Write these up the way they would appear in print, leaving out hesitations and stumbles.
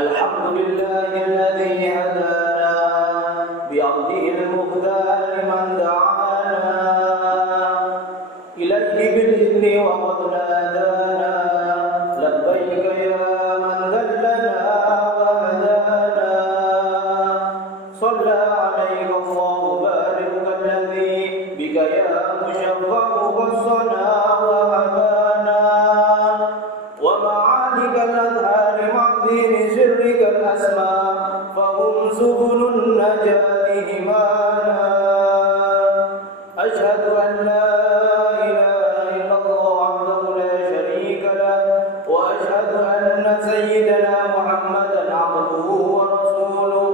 الحمد لله الذي هدانا بأرضه المهدى لمن دعانا إليه بالإذن وقد نادانا لبيك يا من دلنا وهدانا صلى عليك الله بارك الذي بك يا مشفع وصنا وهبانا ومعالك الأزهار معظيم سرك الأسماء فهم سبل النجاة همانا أشهد أن لا إله إلا الله وحده لا شريك له وأشهد أن سيدنا محمدا عبده ورسوله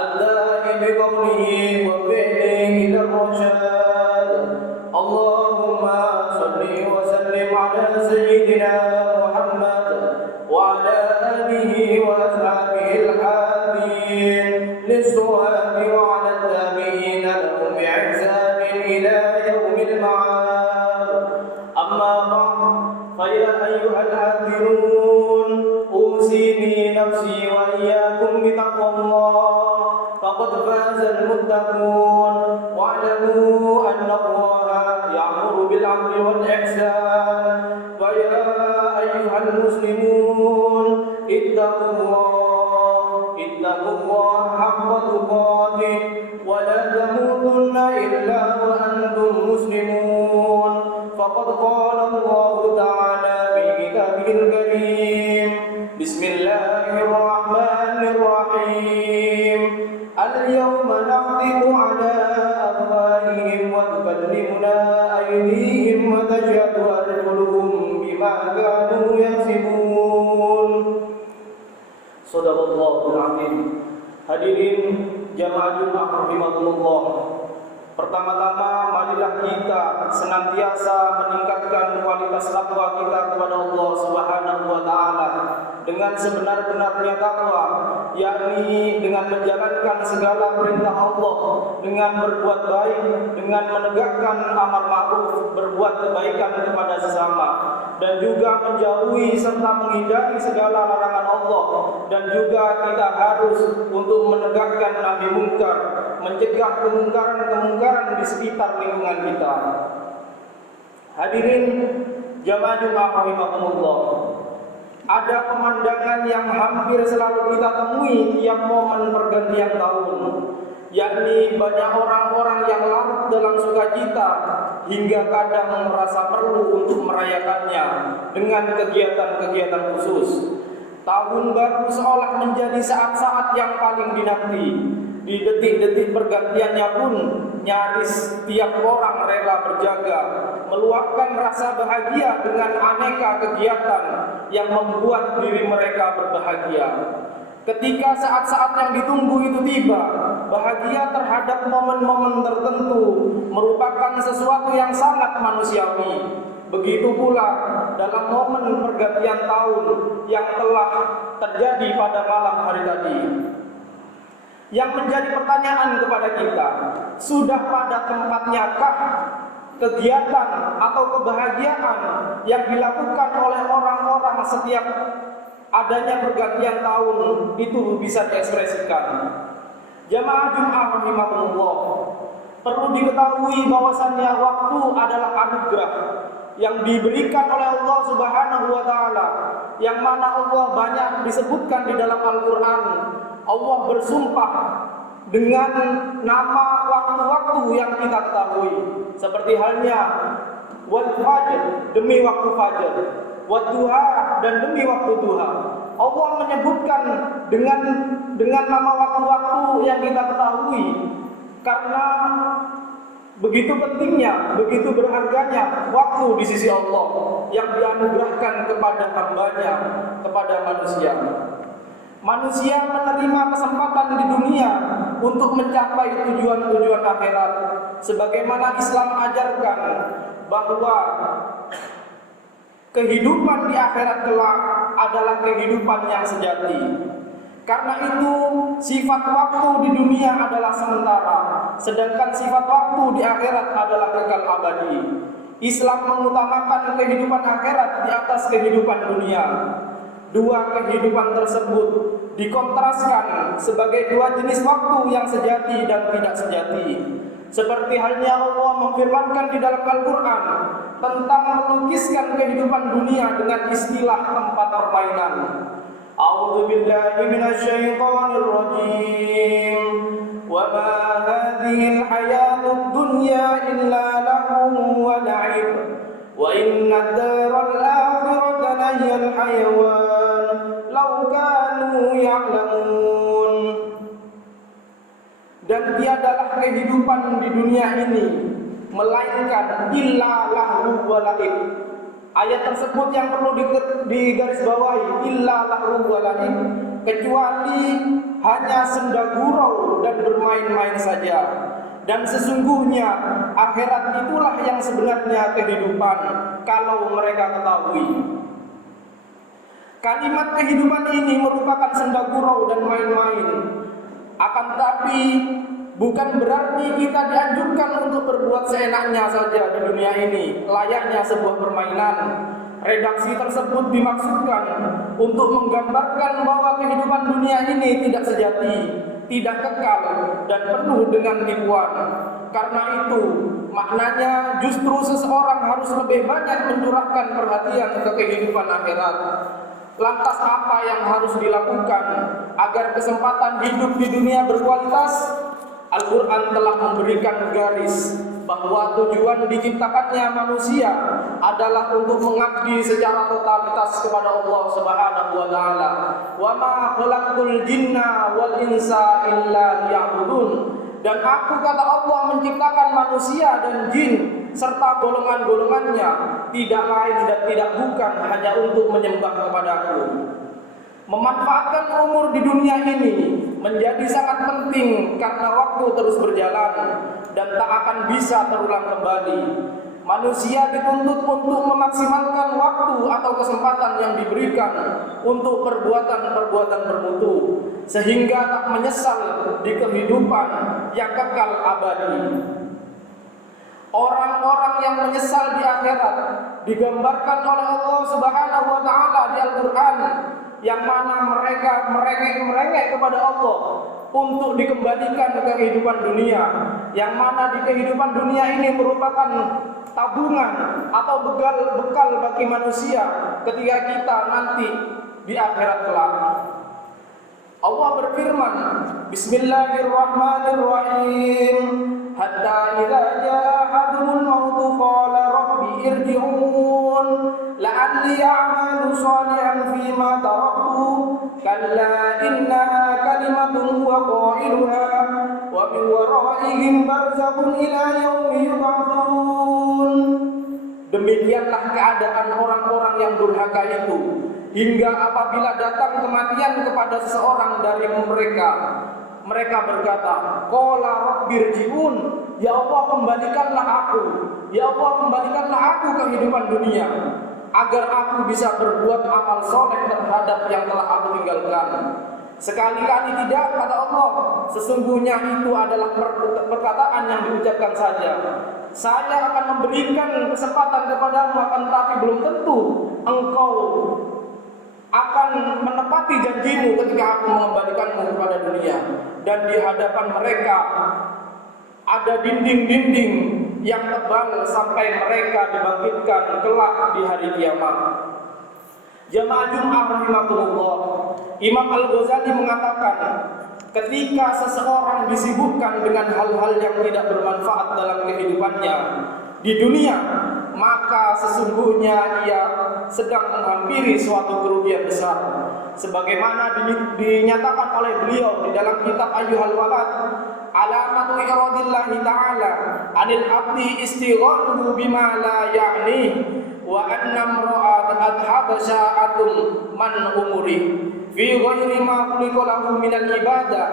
الداعي بقوله وفعله إلى الرشاد اللهم صل وسلم على سيدنا محمد وعلى آله وأصحابه الحامين للصواب وعلى التابعين لهم بإحسان إلى يوم المعاد أما بعد فيا أيها العابدون أوصيني نفسي وإياكم بتقوى الله فقد فاز المتقون واعلموا أن الله يأمر بالعدل والإحسان ويا أيها المسلمون اتقوا الله حق تقاته ولا تموتن إلا وأنتم مسلمون فقد قال الله تعالى في كتابه الكريم بسم الله الرحمن الرحيم اليوم نختم على أفواههم وتكلمنا أيديهم وتشهد أرجلهم بما كانوا يكسبون. Shadaqallahul Azim. Hadirin jamaah Jumat rahimakumullah. Pertama-tama marilah kita senantiasa meningkatkan kualitas takwa kita kepada Allah Subhanahu wa taala dengan sebenar-benarnya takwa, yakni dengan menjalankan segala perintah Allah, dengan berbuat baik, dengan menegakkan amar ma'ruf, berbuat kebaikan kepada sesama, dan juga menjauhi serta menghindari segala larangan Allah, dan juga kita harus untuk menegakkan nahi mungkar, mencegah kemungkaran di sekitar lingkungan kita. Hadirin jamaah Jumat rahimakumullah. Ada pemandangan yang hampir selalu kita temui tiap momen pergantian tahun, yakni banyak orang-orang yang larut dalam sukacita hingga kadang merasa perlu untuk merayakannya dengan kegiatan-kegiatan khusus. Tahun baru seolah menjadi saat-saat yang paling dinanti. Di detik-detik pergantiannya pun nyaris tiap orang rela berjaga, meluapkan rasa bahagia dengan aneka kegiatan yang membuat diri mereka berbahagia. Ketika saat-saat yang ditunggu itu tiba, bahagia terhadap momen-momen tertentu merupakan sesuatu yang sangat manusiawi. Begitu pula dalam momen pergantian tahun yang telah terjadi pada malam hari tadi. Yang menjadi pertanyaan kepada kita, sudah pada tempatnyakah kegiatan atau kebahagiaan yang dilakukan oleh orang-orang setiap adanya pergantian tahun itu bisa diekspresikan? Jamaah Jumat rahimakumullah, perlu diketahui bahwasannya waktu adalah anugerah yang diberikan oleh Allah Subhanahu wa taala, yang mana Allah banyak disebutkan di dalam Al-Qur'an. Allah bersumpah dengan nama waktu-waktu yang kita ketahui, seperti halnya wal fajr, demi waktu fajar, wad duha, dan demi waktu duha. Allah menyebutkan dengan nama waktu-waktu yang kita ketahui karena begitu pentingnya, begitu berharganya waktu di sisi Allah yang dianugerahkan kepada hambanya, kepada manusia. Manusia menerima kesempatan di dunia untuk mencapai tujuan-tujuan akhirat, sebagaimana Islam ajarkan bahwa kehidupan di akhirat kelak adalah kehidupan yang sejati. Karena itu sifat waktu di dunia adalah sementara, sedangkan sifat waktu di akhirat adalah kekal abadi. Islam mengutamakan kehidupan akhirat di atas kehidupan dunia. dua kehidupan tersebut dikontraskan sebagai dua jenis waktu yang sejati dan tidak sejati. Seperti halnya Allah memfirmankan di dalam Al-Quran tentang melukiskan kehidupan dunia dengan istilah tempat permainan. A'udzu billahi minasyaitonir rajim. Wa ma hadhil hayatud dunya illa lahun wa la'ib. Wa inna ad-daral akhirata lahiyal hayawan law kanu ya'lamun. Dan tiadalah kehidupan di dunia ini melainkan illa lahu wa la'ib. Ayat tersebut yang perlu digarisbawahi, illa lahu wa la'ib, kecuali hanya senda gurau dan bermain-main saja. Dan sesungguhnya akhirat itulah yang sebenarnya kehidupan kalau mereka ketahui. Kalimat kehidupan ini merupakan senda gurau dan main-main. Akan tetapi bukan berarti kita dianjurkan untuk berbuat seenaknya saja di dunia ini, layaknya sebuah permainan. Redaksi tersebut dimaksudkan untuk menggambarkan bahwa kehidupan dunia ini tidak sejati, tidak kekal, dan penuh dengan tipuan. Karena itu, maknanya justru seseorang harus lebih banyak mencurahkan perhatian ke kehidupan akhirat. Lantas apa yang harus dilakukan agar kesempatan hidup di dunia berkualitas? Al-Quran telah memberikan garis bahwa tujuan diciptakannya manusia adalah untuk mengabdi secara totalitas kepada Allah Subhanahu wa taala. Wa ma khalaqtul jinna wal insa illa liya'budun. Dan aku, kata Allah, menciptakan manusia dan jin serta golongan-golongannya tidak lain dan tidak bukan hanya untuk menyembah kepadaku. Memanfaatkan umur di dunia ini menjadi sangat penting karena waktu terus berjalan dan tak akan bisa terulang kembali. Manusia dituntut untuk memaksimalkan waktu atau kesempatan yang diberikan untuk perbuatan-perbuatan bermutu sehingga tak menyesal di kehidupan yang kekal abadi. Orang-orang yang menyesal di akhirat digambarkan oleh Allah Subhanahu wa taala di Al-Qur'an, yang mana mereka merengek kepada Allah untuk dikembalikan ke kehidupan dunia, yang mana di kehidupan dunia ini merupakan tabungan atau bekal bagi manusia ketika kita nanti di akhirat kelak. Allah berfirman, Bismillahirrahmanirrahim, hatta idza jaa ahadumul maut qala rabbi irji'un la'alli a'malu shalihan fima taraktu kalla innaha kalimatun huwa qailuha wa min waraihim barzakhun ila yaumi yub'atsun. Demikianlah keadaan orang-orang yang durhaka itu hingga apabila datang kematian kepada seseorang dari mereka, mereka berkata, qala rabbirji'un, ya Allah kembalikanlah aku, ya Allah kembalikanlah aku ke kehidupan dunia agar aku bisa berbuat amal soleh terhadap yang telah aku tinggalkan. Sekali-kali tidak, kata Allah, sesungguhnya itu adalah perkataan yang diucapkan saja. Saya akan memberikan kesempatan kepadamu, akan tapi belum tentu engkau akan menepati janjimu ketika aku mengembalikanmu kepada dunia. Dan di hadapan mereka ada dinding-dinding yang tebal sampai mereka dibangkitkan kelak di hari kiamat. Jamaah Jumat rahimakumullah, Imam Al-Ghazali mengatakan, ketika seseorang disibukkan dengan hal-hal yang tidak bermanfaat dalam kehidupannya di dunia, maka sesungguhnya ia sedang menghampiri suatu kerugian besar. Sebagaimana dinyatakan oleh beliau di dalam kitab Ayyuhal Walad, alamatu iradillahi ta'ala anil abdi istighaluhu bima la ya'ni wa anna imra'at adhaba sa'atum man umuri fi ghairi ma khuliqa lahu minal ibadah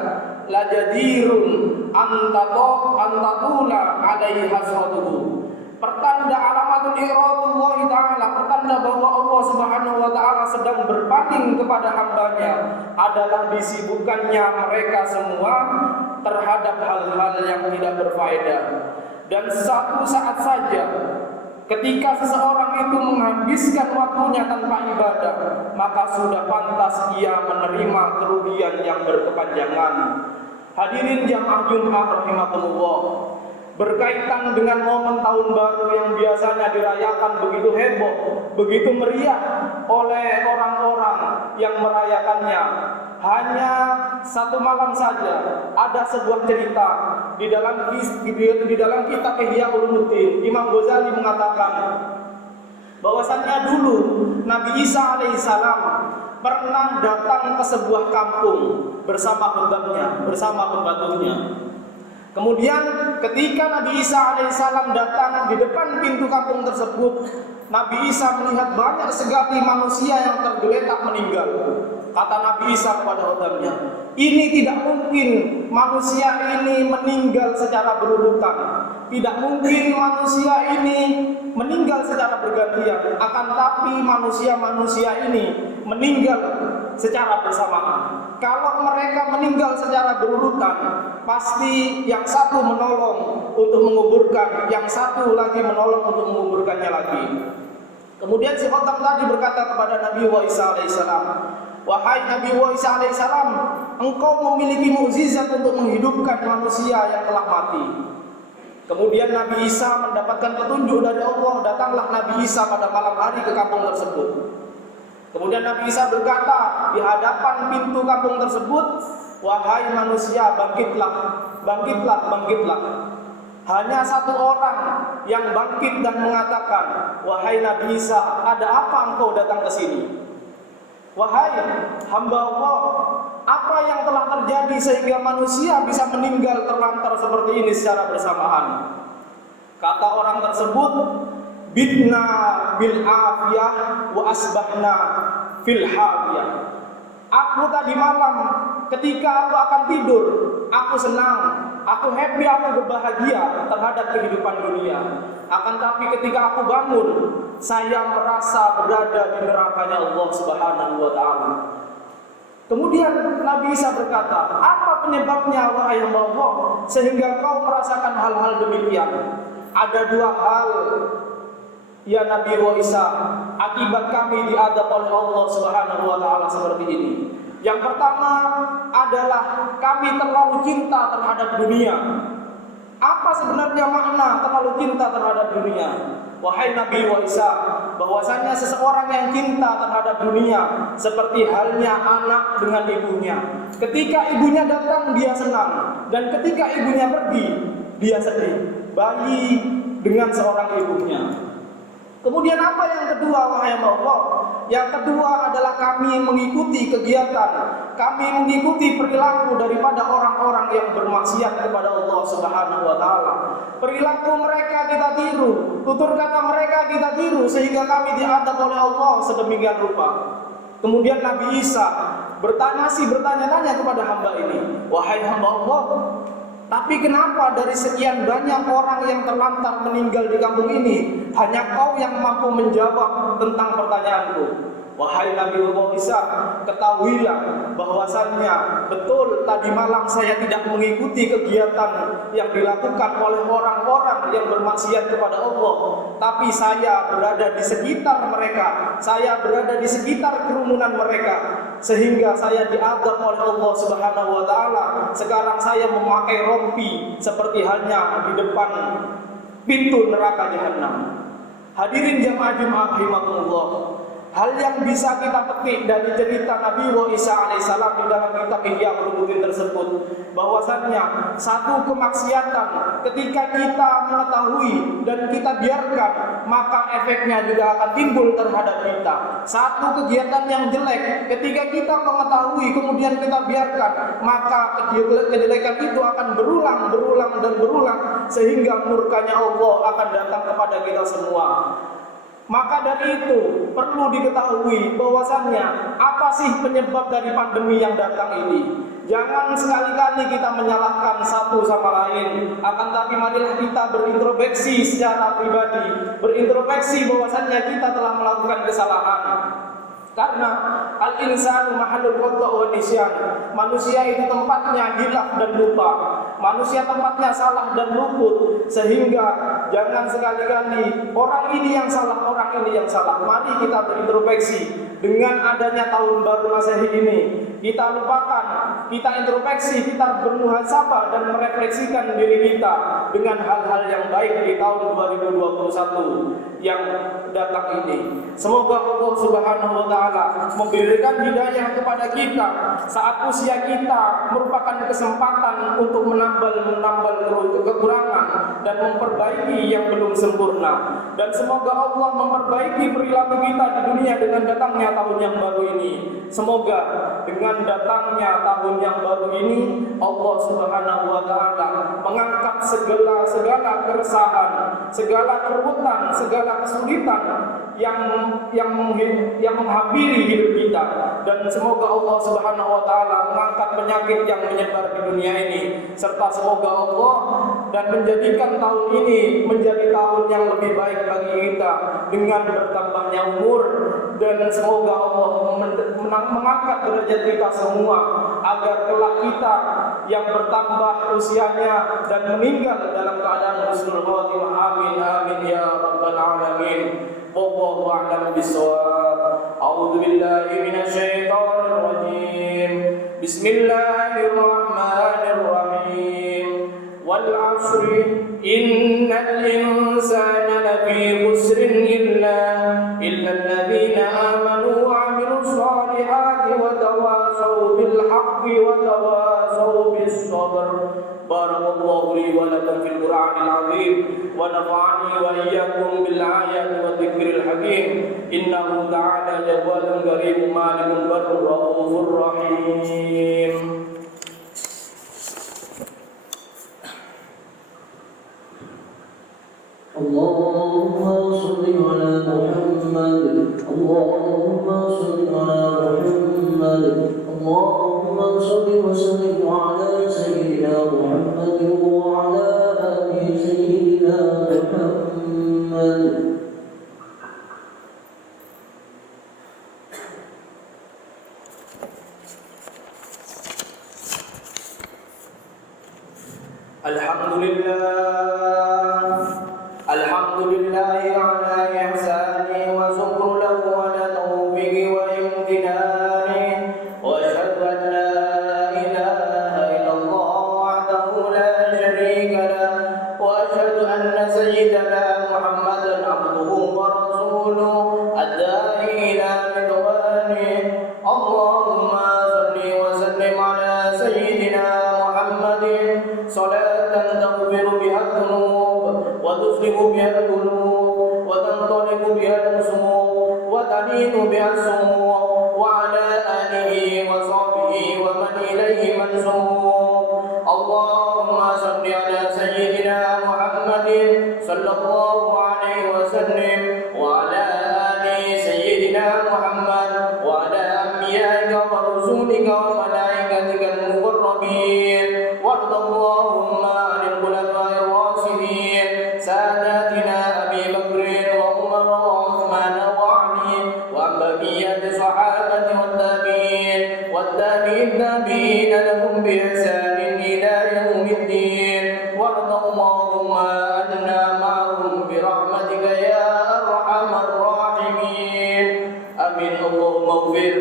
la jadirun antatula alaihi hasratuhu. Pertanda alamatul iradullah ta'ala, pertanda bahwa Allah Subhanahu wa ta'ala sedang berpaling kepada hambanya adalah disibukkannya mereka semua terhadap hal-hal yang tidak berfaedah. Dan satu saat saja ketika seseorang itu menghabiskan menghabiskan waktunya tanpa ibadah, maka sudah pantas ia menerima kerugian yang berkepanjangan. Hadirin jamaah Jumat rahimakumullah, berkaitan dengan momen tahun baru yang biasanya dirayakan begitu heboh, begitu meriah oleh orang-orang yang merayakannya. Hanya satu malam saja ada sebuah cerita di dalam kitab Ihya Ulumuddin. Imam Ghazali mengatakan bahwasannya dulu Nabi Isa alaihissalam pernah datang ke sebuah kampung bersama khuddamnya, bersama pembantunya. Kemudian ketika Nabi Isa alaihissalam datang di depan pintu kampung tersebut, Nabi Isa melihat banyak sekali manusia yang tergeletak meninggal. Kata Nabi Isa kepada khuddamnya, ini tidak mungkin manusia ini meninggal secara berurutan. Tidak mungkin manusia ini meninggal secara bergantian. Akan tapi manusia-manusia ini meninggal secara bersamaan. Kalau mereka meninggal secara berurutan, pasti yang satu menolong untuk menguburkan, yang satu lagi menolong untuk menguburkannya lagi. Kemudian si khuddam tadi berkata kepada Nabi Isa alaihissalam, wahai Nabi Isa alaihissalam, engkau memiliki mukjizat untuk menghidupkan manusia yang telah mati. Kemudian Nabi Isa mendapatkan petunjuk dari Allah. Datanglah Nabi Isa pada malam hari ke kampung tersebut. Kemudian Nabi Isa berkata di hadapan pintu kampung tersebut, wahai manusia, bangkitlah, bangkitlah, bangkitlah. Hanya satu orang yang bangkit dan mengatakan, wahai Nabi Isa, ada apa engkau datang ke sini? Wahai hamba Allah, apa yang telah terjadi sehingga manusia bisa meninggal terlantar seperti ini secara bersamaan? Kata orang tersebut, bitna bil afiyah wa asbahna fil hawiyah. Aku tadi malam ketika aku akan tidur, aku senang, aku happy, aku berbahagia terhadap kehidupan dunia. Akan tapi ketika aku bangun, saya merasa berada di nerakanya Allah Subhanahu wa taala. Kemudian Nabi Isa berkata, apa penyebabnya wahai hamba Allah sehingga kau merasakan hal-hal demikian? Ada dua hal ya Nabi Isa, akibat kami diadab oleh Allah Subhanahu wa taala seperti ini. Yang pertama adalah kami terlalu cinta terhadap dunia. Apa sebenarnya makna terlalu cinta terhadap dunia? Wahai Nabi Isa, bahwasanya seseorang yang cinta terhadap dunia seperti halnya anak dengan ibunya. Ketika ibunya datang dia senang, dan ketika ibunya pergi dia sedih. Bayi dengan seorang ibunya. Kemudian apa yang kedua wahai Allah? Yang kedua adalah kami mengikuti kegiatan, kami mengikuti perilaku daripada orang-orang yang bermaksiat kepada Allah Subhanahu wa taala. Perilaku mereka kita tiru, tutur kata mereka kita tiru sehingga kami diadab oleh Allah sedemikian rupa. Kemudian Nabi Isa bertanya-tanya kepada hamba ini, wahai hamba Allah, tapi kenapa dari sekian banyak orang yang terlantar meninggal di kampung ini, hanya kau yang mampu menjawab tentang pertanyaanku? Wahai Nabi Isa, ketahuilah bahwasannya betul tadi malam saya tidak mengikuti kegiatan yang dilakukan oleh orang-orang yang bermaksiat kepada Allah, tapi saya berada di sekitar mereka, saya berada di sekitar kerumunan mereka, sehingga saya diadab oleh Allah Subhanahu wa taala. Sekarang saya memakai rompi seperti halnya di depan pintu neraka jahanam. Hadirin jamaah Jumat rahimakumullah, hal yang bisa kita petik dari cerita Nabi Isa alaihissalam di dalam kitab Ihya Ulumuddin tersebut, bahwasannya satu kemaksiatan ketika kita mengetahui dan kita biarkan, maka efeknya juga akan timbul terhadap kita. Satu kegiatan yang jelek ketika kita mengetahui kemudian kita biarkan, maka kejelekan itu akan berulang dan berulang sehingga murkanya Allah akan datang kepada kita semua. Maka dari itu perlu diketahui bahwasannya apa sih penyebab dari pandemi yang datang ini. Jangan sekali-kali kita menyalahkan satu sama lain, akan tapi marilah kita berintrospeksi secara pribadi, berintrospeksi bahwasannya kita telah melakukan kesalahan. Karena al-insanu mahallul khata' wa nisyan. Manusia itu tempatnya hilaf dan lupa. Manusia tempatnya salah dan luput. Sehingga jangan sekali-kali orang ini yang salah, orang ini yang salah. Mari kita berintrospeksi. Dengan adanya tahun baru Masehi ini, kita lupakan, kita introspeksi, kita bermuhasabah dan merefleksikan diri kita dengan hal-hal yang baik di tahun 2021 yang datang ini. Semoga Allah Subhanahu wa taala memberikan hidayah kepada kita saat usia kita merupakan kesempatan untuk menambal kekurangan dan memperbaiki yang belum sempurna. Dan semoga Allah memperbaiki perilaku kita di dunia dengan datangnya tahun yang baru ini. Semoga dengan datangnya tahun yang baru ini Allah Subhanahu wa taala mengangkat segala keresahan, segala keruwetan, segala kesulitan yang menghampiri hidup kita, dan semoga Allah Subhanahu wa taala mengangkat penyakit yang menyebar di dunia ini, serta semoga Allah dan menjadikan tahun ini menjadi tahun yang lebih baik bagi kita dengan bertambahnya umur, dan semoga Allah mengangkat derajat kita semua agar kelak kita yang bertambah usianya dan meninggal dalam keadaan husnul khatimah. Amin amin ya rabbal alamin. Wallahu a'lam bissawab. A'udzu billahi minasyaitonir rajim. Bismillahirrahmanirrahim. Wal 'ashri innal insana lafi khusrin illa alladziina aamanu wa 'amilus shalihati wa tawashaw bil haqqi wa tawashaw bis sabr. Barakallahu li wa lakum fil Qur'anil 'azim wa nafa'ani wa iyyakum bil ayati wa dzikril hakim. Innahu ta'ala jawadun karimun malikun barrun raufur rahim. Allahumma shalli ala Muhammad. Allahumma shalli ala Muhammad. Allahumma shalli wa sallim ala sayyidina Muhammad wa ala ali sayyidina Muhammad. Alhamdulillahi ala ihsani wa syukru lahu ala taufiqi wa imtinani wa asyhadu an la ilaha illallah wahdahu la syarika lah wa asyhadu anna sayyidana Muhammadan abduhu wa rasuluhu ad-da'i ila ridwani. Allahumma salli wa sallim ala sayyidina Muhammadin salatan taghfiru biha dhunub وتسلم بها القلوب وتنطلق بها النسوم وتلين بها السموم وعلى آله وصحبه ومن إليه منسوب. اللهم صل على سيدنا محمد صلى الله عليه وسلم وعلى آل سيدنا محمد وعلى أنبيائك ورسولك وملائكتك المقربين. وارض اللهم عن الخلفاء الراشدين ساداتنا أبي بكر وعمر وعثمان وعلي وعن بقية الصحابة والتابعين لهم بإحسان إلى يوم الدين. وارض اللهم عنا معهم برحمتك يا أرحم الراحمين. آمين. اللهم اغفر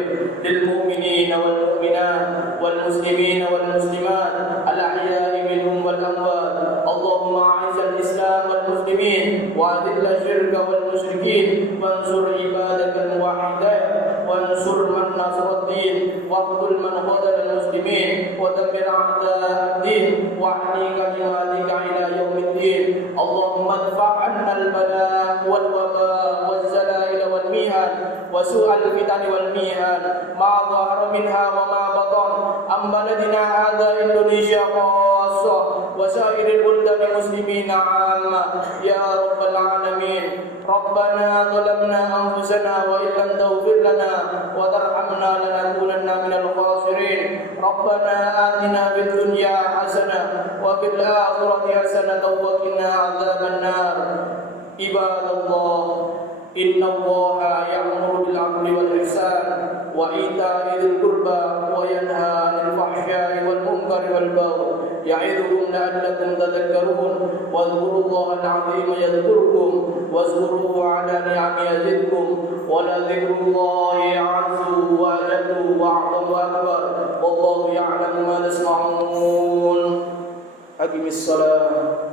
للمؤمنين والمؤمنات والمسلمين والمسلمات الأحياء منهم والأموات. اللهم أعز الإسلام والمسلمين وأذل الشرك والمشركين وانصر عبادك الموحدين وانصر من نصر الدين واقتل من خذل المسلمين ودمر أعداء الدين واحمي كلماتك إلى يوم الدين. اللهم ادفع عنا البلاء والوباء والزلائل والميهان وسوء الفتن والميهان ما ظهر منها وما بطن عن بلدنا هذا إندونيسيا خاصة وسائر البلدان المسلمين عامة يا رب العالمين. ربنا ظلمنا أنفسنا وإن لم تغفر لنا وترحمنا لنكونن من الخاسرين. ربنا آتنا في الدنيا حسنة وفي الآخرة حسنة وقنا عذاب النار. عباد الله إن الله يأمر بالعدل العدل والإحسان وإيتاء ذي القربى وينهى عن الفحشاء والمنكر والبغي يعظكم لعلكم تذكرون واذكروا الله العظيم يذكركم واذكروه على نعمه يزدكم ولذكر الله أعز وأجل وأعظم وأكبر والله يعلم ما تسمعون. أقم الصلاة.